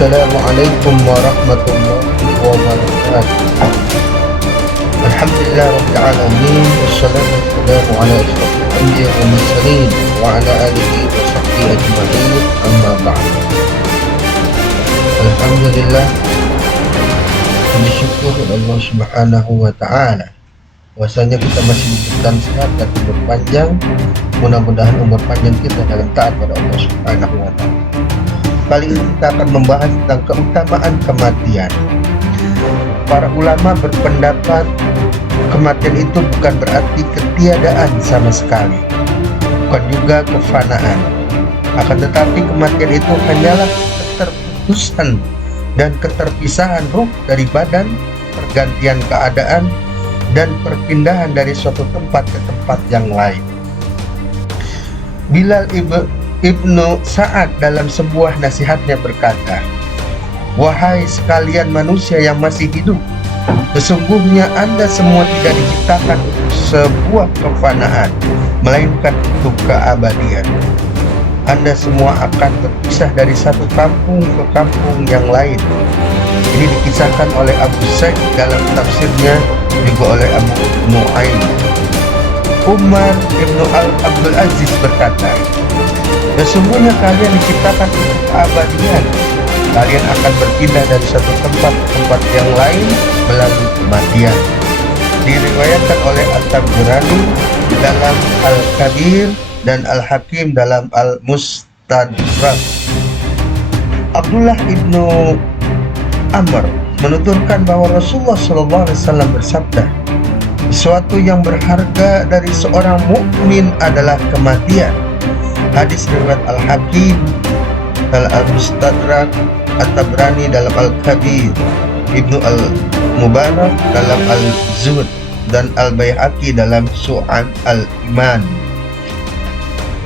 Assalamualaikum warahmatullahi wabarakatuh. Alhamdulillah rabbil alamin, wassalatu wassalamu ala asyrafil anbiya wal mursalin wa ala alihi wa sahbihi ajma'in, amma ba'd. Alhamdulillah, puji syukur Allah Subhanahu wa taala. Bahwasanya kita masih diberikan sehat dan umur panjang. Mudah-mudahan umur panjang kita dalam taat pada Allah Subhanahu wa taala. Kali ini kita akan membahas tentang keutamaan kematian. Para ulama berpendapat kematian itu bukan berarti ketiadaan sama sekali, bukan juga kefanaan. Akan tetapi kematian itu hanyalah keterputusan dan keterpisahan ruh dari badan, pergantian keadaan, dan perpindahan dari suatu tempat ke tempat yang lain. Bilal Ibnu Sa'ad dalam sebuah nasihatnya berkata, "Wahai sekalian manusia yang masih hidup, sesungguhnya Anda semua tidak diciptakan untuk sebuah kefanaan, melainkan untuk keabadian. Anda semua akan terpisah dari satu kampung ke kampung yang lain." Ini dikisahkan oleh Abu Sa'id dalam tafsirnya, juga oleh Abu Nu'aim. Umar Ibnu Abdul Aziz berkata, "Sesungguhnya kalian diciptakan untuk keabadian. Kalian akan berpindah dari satu tempat ke tempat yang lain melalui kematian." Diriwayatkan oleh At-Tabrani dalam Al-Kabir dan Al-Hakim dalam Al-Mustadrak. Abdullah Ibnu Amr menuturkan bahwa Rasulullah SAW bersabda, "Sesuatu yang berharga dari seorang mukmin adalah kematian." Hadis riwayat Al-Hakim dalam Al-Mustadrak, At-Tabrani dalam Al-Kabir, Ibnu Al-Mubarak dalam Al-Zuhd, dan Al-Baihaqi dalam Su'an Al-Iman.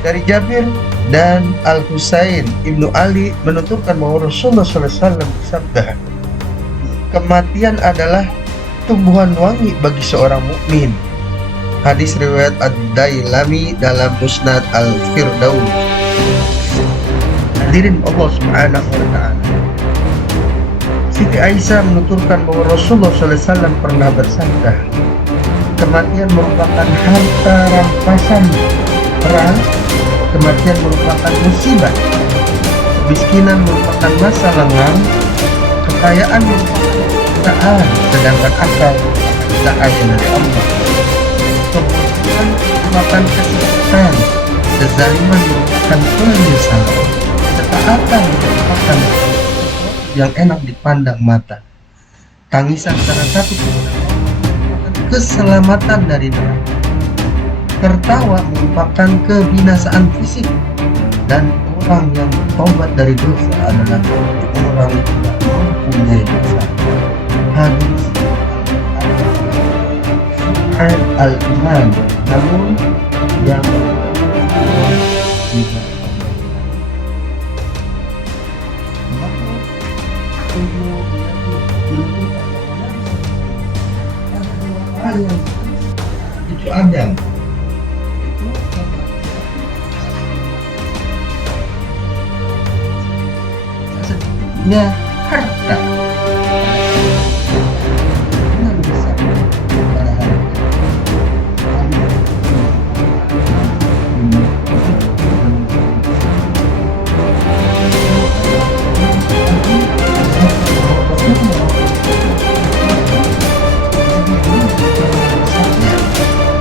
Dari Jabir dan Al-Husain Ibnu Ali menuturkan bahwa Rasulullah SAW bersabda, "Kematian adalah tumbuhan wangi bagi seorang mukmin." Hadis riwayat Ad-Dailami dalam Musnad Al-Firdaus. Hadirin Allah Subhanahu wa taala. Siti Aisyah menuturkan bahwa Rasulullah SAW pernah bersabda, "Kematian merupakan harta rampasan perang, kematian merupakan musibah, kemiskinan merupakan masa lengang, kekayaan merupakan ciptaan, sedangkan akal merupakan cahaya dari Allah. Kebutuhan merupakan kesesatan, kezaliman merupakan penyesalan, ketaatan merupakan sesuatu yang enak dipandang mata, tangisan salah satu merupakan keselamatan dari neraka, tertawa merupakan kebinasaan fisik, dan orang yang bertobat dari dosa adalah orang yang tidak mempunyai dosa." Hadis Al-Iman, namun yang tidak itu Adam sedikitnya harta dengan besar pada hari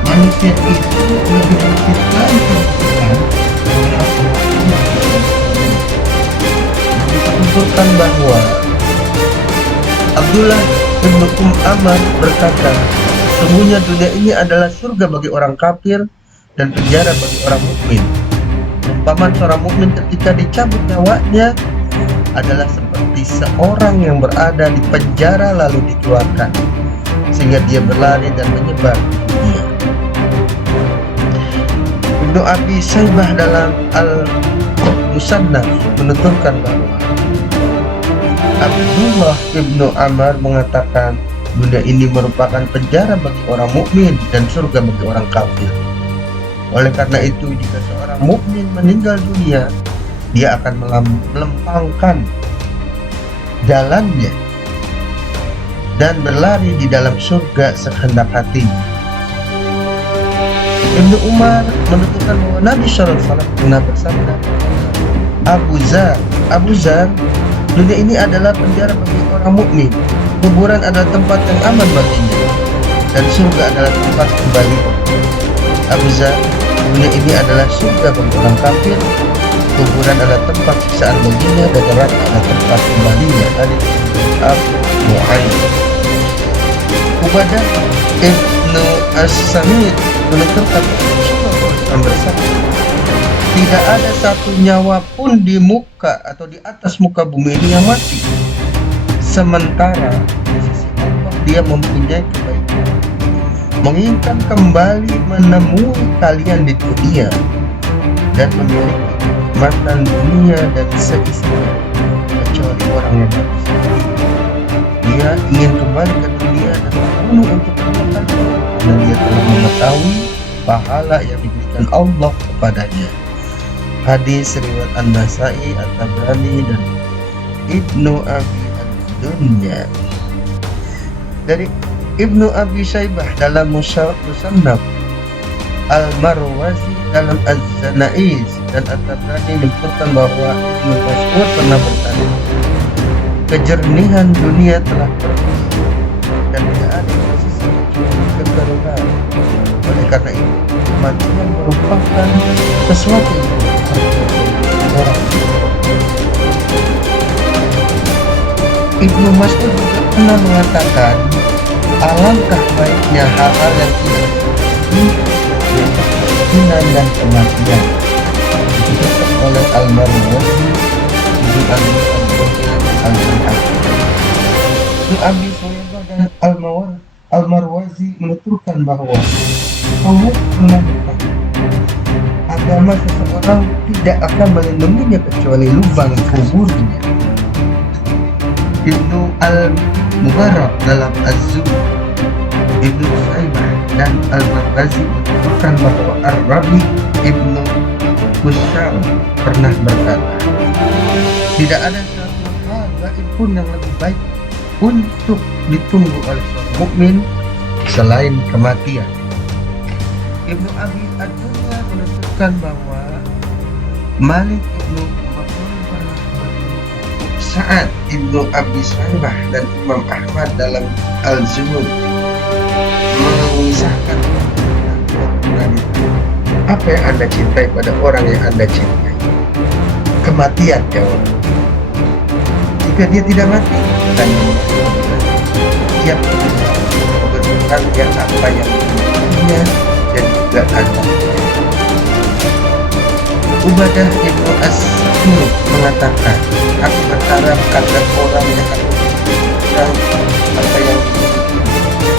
manusia itu lebih menciptai kehidupan disebutkan bahwa Abdullah bin Amr berkata, "Sesungguhnya dunia ini adalah surga bagi orang kafir dan penjara bagi orang mukmin. Umpamaan seorang mukmin ketika dicabut nyawanya adalah seperti seorang yang berada di penjara lalu dikeluarkan, sehingga dia berlari dan menyebar di dunia." Ibnu Abi Saibah dalam Al-Musannaf menuturkan bahwa Abdullah Ibnu Amr mengatakan, "Dunia ini merupakan penjara bagi orang mukmin dan surga bagi orang kafir. Oleh karena itu, jika seorang mukmin meninggal dunia, dia akan melempangkan jalannya dan berlari di dalam surga sekehendak hatinya. Ibnu Umar menuturkan bahwa Nabi SAW pernah bersabda, Abu Zar, dunia ini adalah penjara bagi orang mukmin, kuburan adalah tempat yang aman baginya, dan surga adalah tempat kembali. Abu Zar, dunia ini adalah surga bagi orang kafir, kuburan adalah tempat siksaan baginya, dan neraka adalah tempat kembalinya. Hadits Abu Mu'ayyid. Ubadah Ibnu As-Samit menuturkan bersabda, tidak ada satu nyawa pun di muka atau di atas muka bumi ini yang mati, sementara di sisi Allah dia mempunyai kebaikan, menginginkan kembali menemui kalian di dunia dan memiliki kenikmatan dunia dan seisinya, kecuali orang yang mati. Dia ingin kembali ke dunia dan membunuh untuk melakukan, karena dia telah mengetahui pahala yang diberikan Allah kepadanya. Hadis riwayat An-Nasai, At-Tabrani, dan Ibnu Abi Ad-Dunya. Dari Ibnu Abi Syaibah dalam Musannaf, Al-Marwazi dalam Az-Zanaiz, dan At-Tabrani menyebutkan bahwa Ibnu Mas'ud pernah berkata, kejernihan dunia telah pergi dan tidak ada yang tersisa kecuali kekeringan. Oleh karena itu, kematian merupakan sesuatu yang orang. Ibnu Mas'ud juga pernah mengatakan, alangkah baiknya hal-hal yang tidak kemungkinan dan kematian. Dikutip oleh Al-Marwazi, Ibnu Abi Syaibah dan Al-Marwazi menuturkan bahwa Allah pernah berkata, agama seseorang tidak akan melindunginya kecuali lubang kuburnya. Ibnu Al-Mubarak dalam Az-Zuhd, Ibnu Syaibah dan Al-Marwazi menuturkan bahwa Ar-Rabi Ibnu Husyam pernah berkata, tidak ada satu hal gaib pun yang lebih baik untuk ditunggu oleh seorang mukmin selain kematian. Ibnu Abi Ad-Dunya menuturkan bahwa Malik Ibnu Makhlum pernah berkata, saat Ibnu Abi Syaibah dan Imam Ahmad dalam Al-Zuhd mengisahkan apa yang Anda cintai pada orang yang Anda cintai? Kematian, jawab. Jika dia tidak mati, tanya dia memberikan yang apa yang punya dan juga Anda. Ubadah Ibnu As-Samit mengatakan, aku berharap agar orang yang aku cintai apa yang dimiliki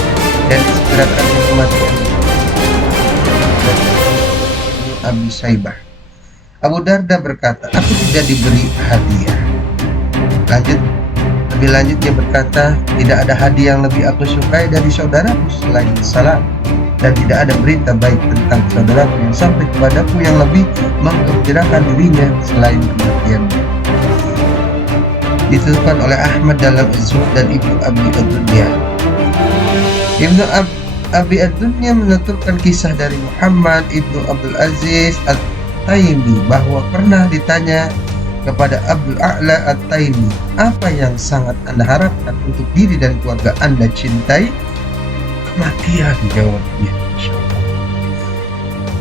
dan disegerakan kematian. Abi Syaibah. Abu Darda berkata, aku tidak diberi hadiah. Lebih lanjut dia berkata, tidak ada hadiah yang lebih aku sukai dari saudaraku selain salam, dan tidak ada berita baik tentang saudaraku yang sampai kepadaku yang lebih menggembirakan dirinya selain kematiannya. Dituturkan oleh Ahmad dalam Az-Zuhd dan Ibnu Abi Ad-Dunya. Ibnu Abi Ad-Dunya menuturkan kisah dari Muhammad Ibnu Abdul Aziz At-Taimi bahwa pernah ditanya kepada Abdul A'la At-Taimi, apa yang sangat Anda harapkan untuk diri dan keluarga Anda cintai? Kematian, jawabnya.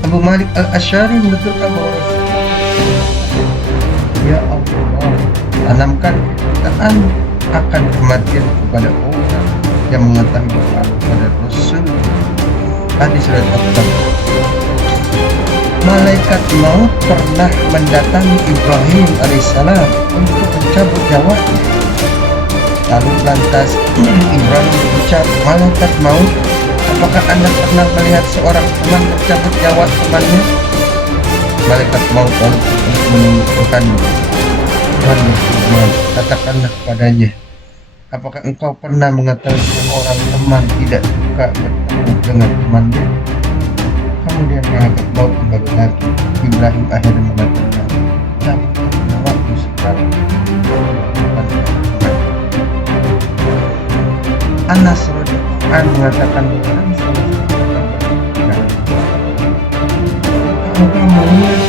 Abu Malik Al-Asy'ari menuturkan bahwa ya Allah, tanamkan kecintaan akan kematian kepada orang yang mengetahui bahwa pada Rasul. Hadis riwayat At-Tabari. Malaikat maut pernah mendatangi Ibrahim alaihissalam untuk mencabut nyawanya. Lalu lantas Ibrahim berucap, malaikat maut, apakah Anda pernah melihat seorang teman mencabut nyawa temannya? Malaikat maut lalu menunjukkannya. Tuhan berfirman, katakanlah kepadanya, apakah engkau pernah mengetahui seorang teman tidak suka bertemu dengan temannya? Kemudian malaikat maut kembali lagi. Ibrahim akhirnya mengatakan, cabutlah nyawaku sekarang. Anas radhiyallahu anhu mengatakan bahwa Nabi SAW mengingat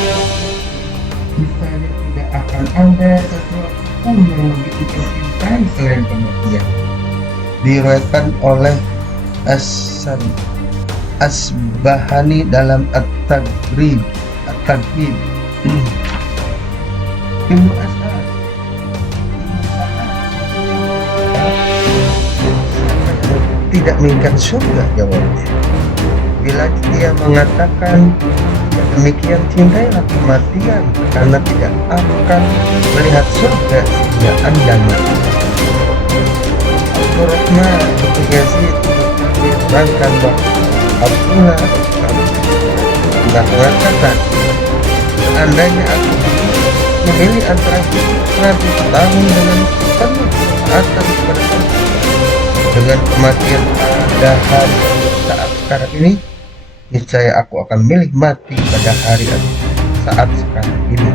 misalnya tidak akan ada sesuatu pun yang lebih kita cintai selain kematian. Diriwayatkan oleh Asbahani dalam At-Taghrib. Ibnu Asad tidak menginginkan surga, jawabnya. Bila dia mengatakan demikian, cintailah kematian karena tidak akan melihat surga hingga Anda mati. Abdurrahman bin Yazid menerangkan bahwa Abdullah mengatakan, seandainya aku memilih antara 100 tahun dengan penuh ketaatan kepada Allah dengan kematian pada hari saat sekarang ini, niscaya aku akan milih mati pada hari saat sekarang ini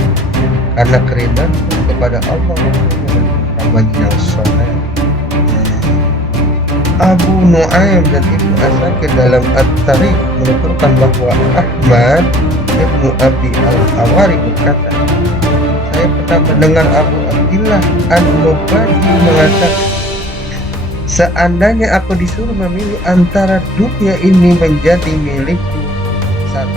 karena keridhaan kepada Allah dan hambanya yang soleh. Abu Nu'aim dan Ibnu Asakir dalam At-Tarikh menuturkan bahwa Ahmad Ibnu Abi Al-Hawari berkata, saya pernah mendengar Abu Abdillah An-Nubadi mengatakan, seandainya aku disuruh memilih antara dunia ini menjadi milikku saat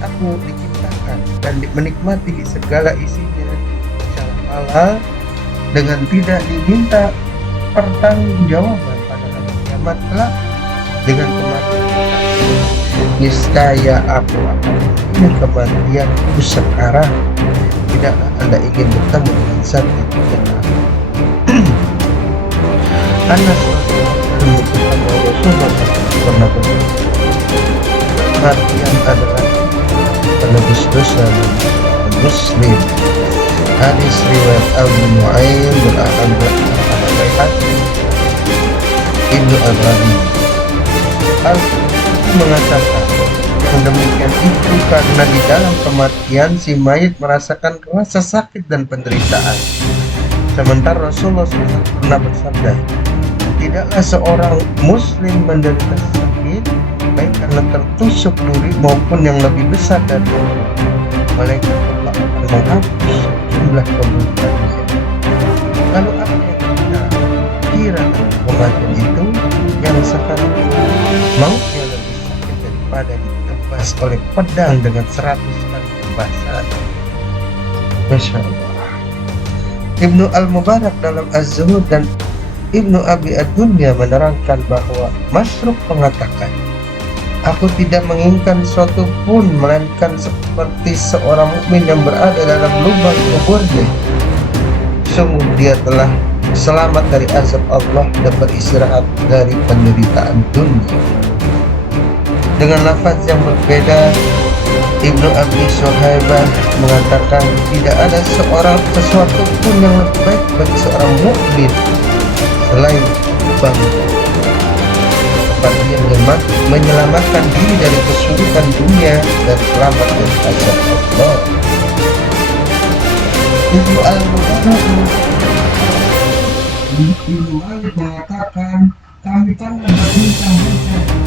aku diciptakan dan menikmati segala isinya secara halal dengan tidak diminta pertanggungjawaban pada hari kiamat kelak dengan kematian, niscaya aku akan memilih kematianku sekarang. Tidaklah Anda ingin bertemu dengan zat itu yang Anas menyebutkan bahwa Rasulullah pernah berkata, kematian adalah penebus dosa Muslim. Hadis riwayat Abu Nu'aim berangkat Ibnu Al-Rabi mengatakan yang demikian itu karena di dalam kematian si mayit merasakan rasa sakit dan penderitaan. Sementara Rasulullah SAW pernah bersabda, tidaklah seorang muslim menderita sakit baik karena tertusuk duri maupun yang lebih besar dari itu, malaikat Allah akan menghapus jumlah keburukannya. Lalu apa yang kita kira kematian itu yang sekarang mautnya lebih sakit daripada ditebas oleh pedang dengan 100 kali tebasan. Masya Allah. Ibnu Al-Mubarak dalam Az-Zuhud dan Ibnu Abi Ad-Dunya menerangkan bahwa Masruq mengatakan, aku tidak menginginkan suatu pun melainkan seperti seorang mukmin yang berada dalam lubang kuburnya. Sungguh dia telah selamat dari azab Allah dan beristirahat dari penderitaan dunia. Dengan lafaz yang berbeda, Ibnu Abi Suhaibah mengatakan tidak ada sesuatu pun yang lebih baik bagi seorang mukmin selain tempat dia menyelamatkan diri dari kesulitan dunia dan selamat dari azab Allah. Ibnu Al-Mubarak mengatakan, kami pernah berbincang-bincang